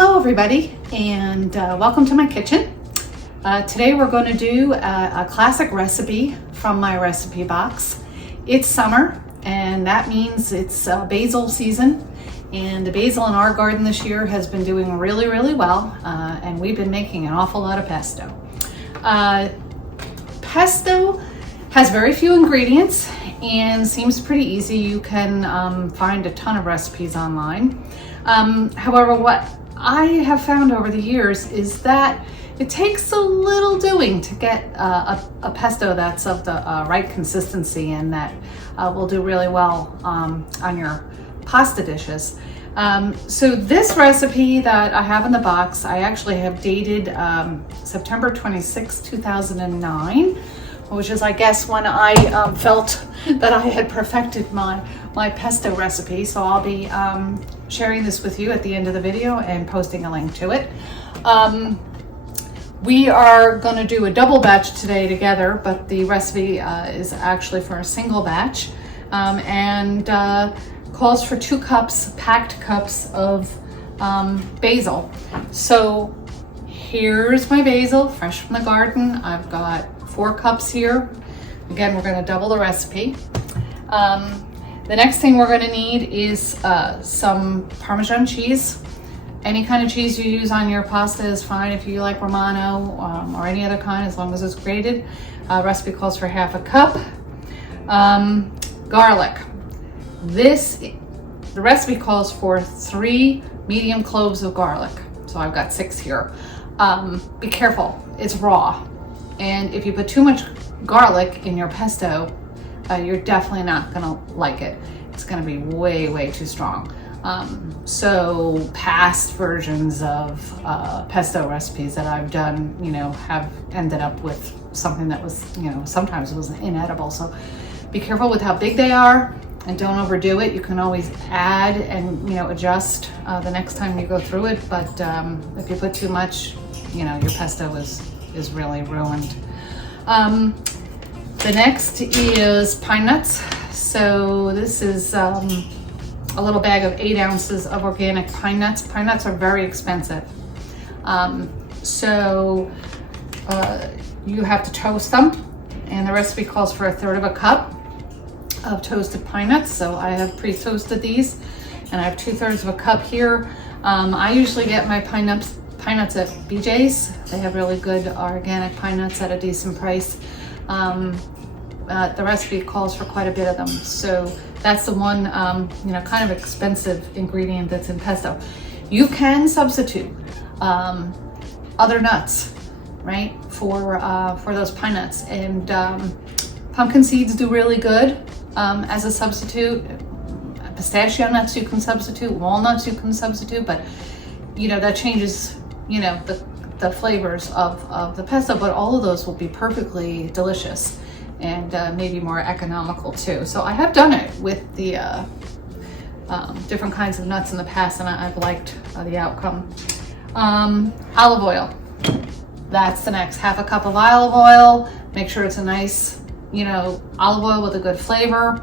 Hello everybody, and welcome to my kitchen. Today we're going to do a classic recipe from my recipe box. It's summer, and that means it's basil season, and the basil in our garden this year has been doing really well, and we've been making an awful lot of pesto. Pesto has very few ingredients and seems pretty easy. You can find a ton of recipes online. However, what I have found over the years is that it takes a little doing to get a pesto that's of the right consistency and that will do really well on your pasta dishes. So this recipe that I have in the box, I actually have dated September 26, 2009, which is, I guess, when I felt that I had perfected my pesto recipe. So I'll be sharing this with you at the end of the video and posting a link to it. We are going to do a double batch today together, but the recipe is actually for a single batch, and calls for 2 cups, packed cups of basil. So here's my basil, fresh from the garden. I've got 4 cups here. Again, we're going to double the recipe. The next thing we're going to need is some Parmesan cheese. Any kind of cheese you use on your pasta is fine. If you like Romano or any other kind, as long as it's grated. Recipe calls for half a cup. Garlic. The recipe calls for 3 medium cloves of garlic. So I've got 6 here. Be careful, it's raw. And if you put too much garlic in your pesto, you're definitely not gonna like it. It's gonna be way too strong. So past versions of pesto recipes that I've done, have ended up with something that was, sometimes it was inedible. So be careful with how big they are and don't overdo it. You can always add and, adjust the next time you go through it. But if you put too much, your pesto is really ruined. The next is pine nuts. So this is a little bag of 8 ounces of organic pine nuts. Pine nuts are very expensive. So you have to toast them, and the recipe calls for 1/3 cup of toasted pine nuts. So I have pre-toasted these, and I have 2/3 cup here. I usually get my pine nuts at BJ's. They have really good organic pine nuts at a decent price. The recipe calls for quite a bit of them. So that's the one, kind of expensive ingredient that's in pesto. You can substitute other nuts, right, for those pine nuts. And pumpkin seeds do really good as a substitute. Pistachio nuts you can substitute, walnuts you can substitute, but that changes the flavors of the pesto, but all of those will be perfectly delicious and maybe more economical too. So I have done it with the different kinds of nuts in the past, and I've liked the outcome. Olive oil. That's the next. Half a cup of olive oil. Make sure it's a nice, olive oil with a good flavor.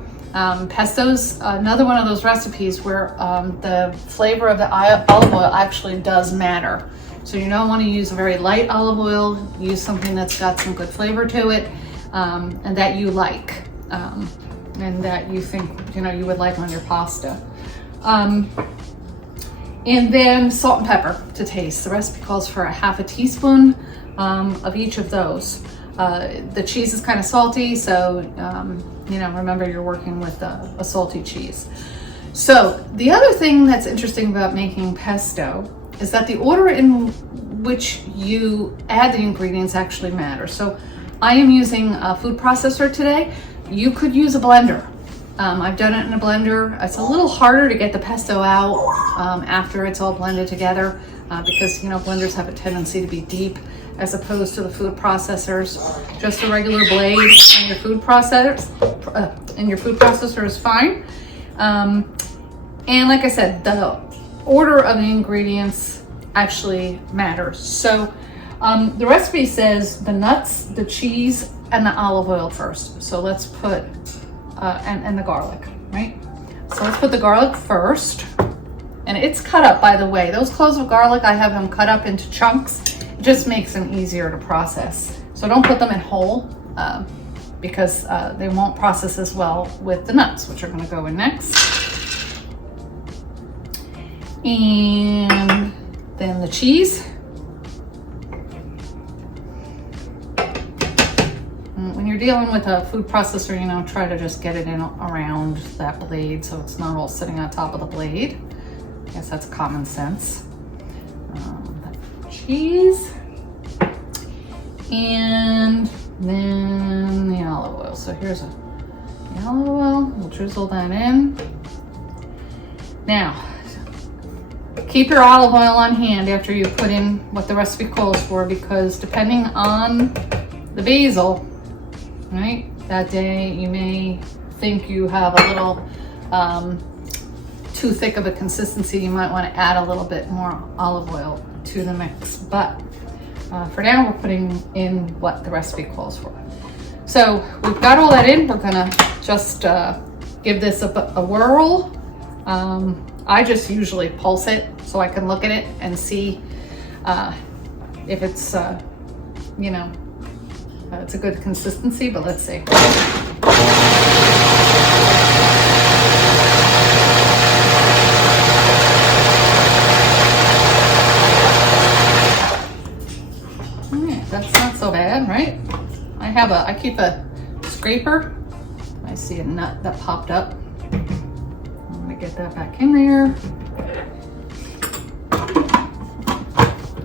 Pesto's another one of those recipes where the flavor of the olive oil actually does matter. So you don't want to use a very light olive oil. Use something that's got some good flavor to it, and that you like, and that you think you would like on your pasta. And then salt and pepper to taste. The recipe calls for 1/2 teaspoon of each of those. The cheese is kind of salty, so remember you're working with a salty cheese. So the other thing that's interesting about making pesto is that the order in which you add the ingredients actually matters. So I am using a food processor today. You could use a blender. I've done it in a blender. It's a little harder to get the pesto out after it's all blended together because blenders have a tendency to be deep as opposed to the food processors. Just a regular blade in your food processor is fine. And like I said, the order of the ingredients actually matters. So the recipe says the nuts, the cheese, and the olive oil first. So let's put, and the garlic, right? So let's put the garlic first. And it's cut up, by the way. Those cloves of garlic, I have them cut up into chunks. It just makes them easier to process. So don't put them in whole because they won't process as well with the nuts, which are gonna go in next. And then the cheese. When you're dealing with a food processor, you know, try to just get it in around that blade so it's not all sitting on top of the blade. I guess that's common sense. Cheese. And then the olive oil. So here's the olive oil. We'll drizzle that in. Now, keep your olive oil on hand after you put in what the recipe calls for, because depending on the basil, right, that day you may think you have a little too thick of a consistency. You might want to add a little bit more olive oil to the mix, but for now we're putting in what the recipe calls for. So we've got all that in. We're gonna just give this a whirl. I just usually pulse it so I can look at it and see if it's, you know, it's a good consistency, but let's see. That's not so bad, right? I keep a scraper. I see a nut that popped up. I'm gonna get that back in there.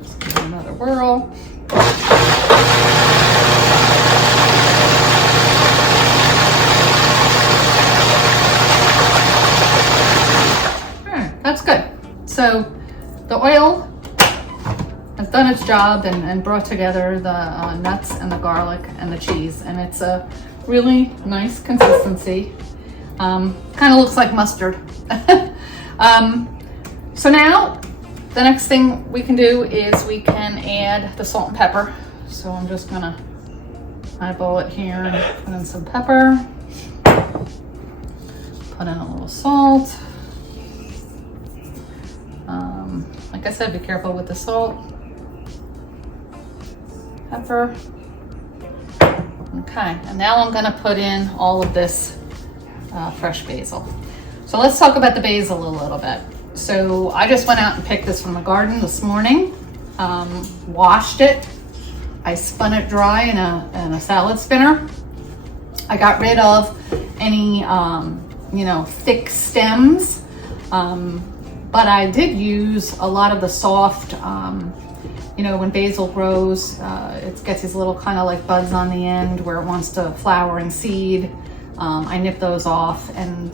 Just give it another whirl. All right, that's good. So the oil has done its job and brought together the nuts and the garlic and the cheese, and it's a really nice consistency. Kind of looks like mustard. So now the next thing we can do is we can add the salt and pepper. So I'm just gonna eyeball it here and put in some pepper, put in a little salt. Like I said, be careful with the salt. Pepper. Okay, and now I'm gonna put in all of this fresh basil. So let's talk about the basil a little bit. So I just went out and picked this from the garden this morning, washed it. I spun it dry in a salad spinner. I got rid of any, you know, thick stems, but I did use a lot of the soft, you know, when basil grows, it gets these little kind of like buds on the end where it wants to flower and seed. I nip those off, and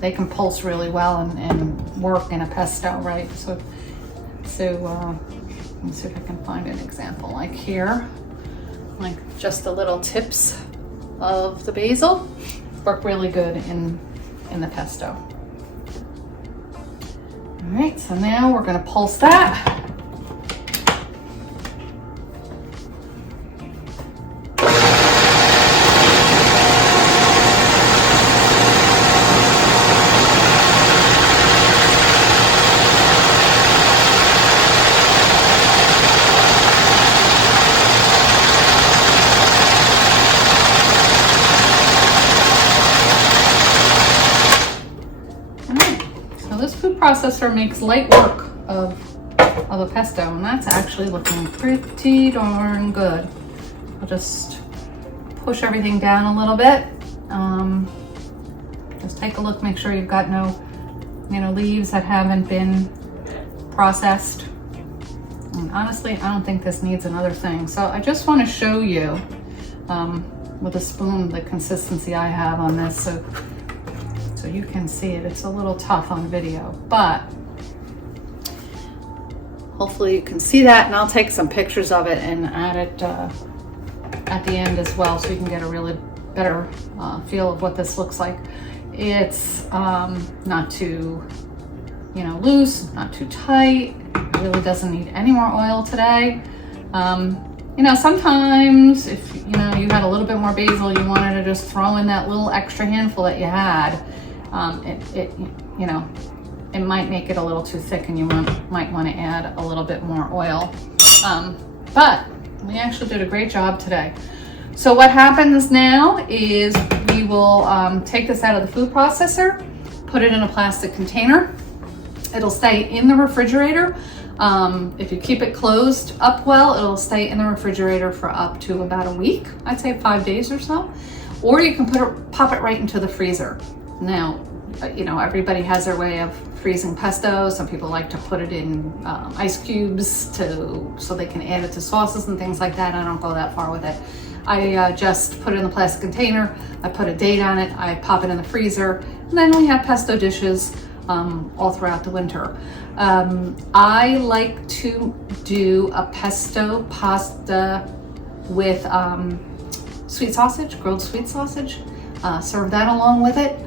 they can pulse really well and work in a pesto, right? So let me see if I can find an example. Like here, like just the little tips of the basil work really good in the pesto. All right, so now we're gonna pulse that. Processor makes light work of a pesto, and that's actually looking pretty darn good. I'll just push everything down a little bit. Just take a look, make sure you've got no, you know, leaves that haven't been processed. And honestly, I don't think this needs another thing. So I just want to show you with a spoon the consistency I have on this, so you can see it. It's a little tough on video, but hopefully you can see that, and I'll take some pictures of it and add it at the end as well, so you can get a really better feel of what this looks like. It's not too, you know, loose, not too tight. It really doesn't need any more oil today. You know, sometimes if you know you had a little bit more basil, you wanted to just throw in that little extra handful that you had. You know, it might make it a little too thick and you might want to add a little bit more oil. But we actually did a great job today. So what happens now is we will take this out of the food processor, put it in a plastic container. It'll stay in the refrigerator. If you keep it closed up well, it'll stay in the refrigerator for up to about a week. I'd say 5 days or so. Or you can pop it right into the freezer. Now, everybody has their way of freezing pesto. Some people like to put it in ice cubes so they can add it to sauces and things like that. I don't go that far with it. I just put it in the plastic container. I put a date on it. I pop it in the freezer. And then we have pesto dishes all throughout the winter. I like to do a pesto pasta with sweet sausage, grilled sweet sausage. Serve that along with it.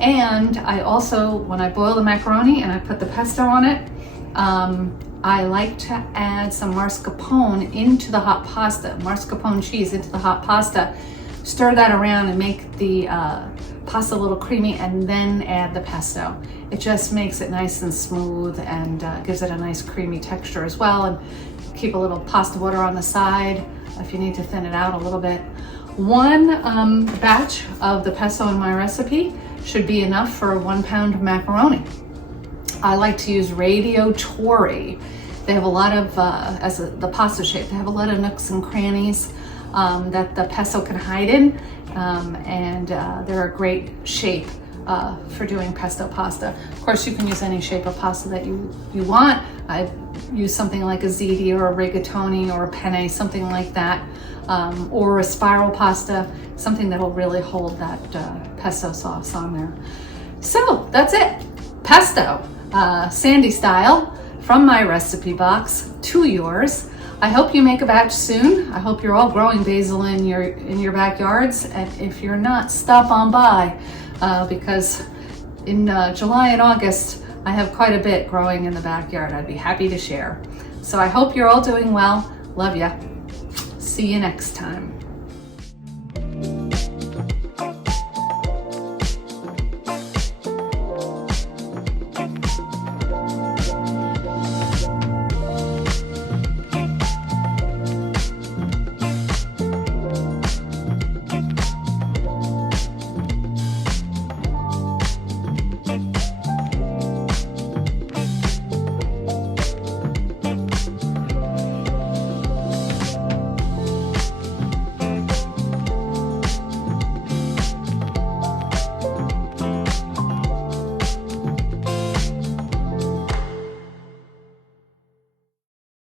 And I also, when I boil the macaroni and I put the pesto on it, I like to add some mascarpone into the hot pasta, mascarpone cheese into the hot pasta, stir that around and make the pasta a little creamy, and then add the pesto. It just makes it nice and smooth and gives it a nice creamy texture as well. And keep a little pasta water on the side if you need to thin it out a little bit. One batch of the pesto in my recipe should be enough for 1 pound of macaroni. I like to use Radio Torre. They have a lot of, the pasta shape, they have a lot of nooks and crannies that the pesto can hide in, and they're a great shape for doing pesto pasta. Of course, you can use any shape of pasta that you want. I use something like a ziti or a rigatoni or a penne, something like that, or a spiral pasta, something that'll really hold that pesto sauce on there. So that's it, pesto, Sandy style, from my recipe box to yours. I hope you make a batch soon. I hope you're all growing basil in your backyards, and if you're not, stop on by because in July and August I have quite a bit growing in the backyard. I'd be happy to share. So I hope you're all doing well. Love ya. See you next time.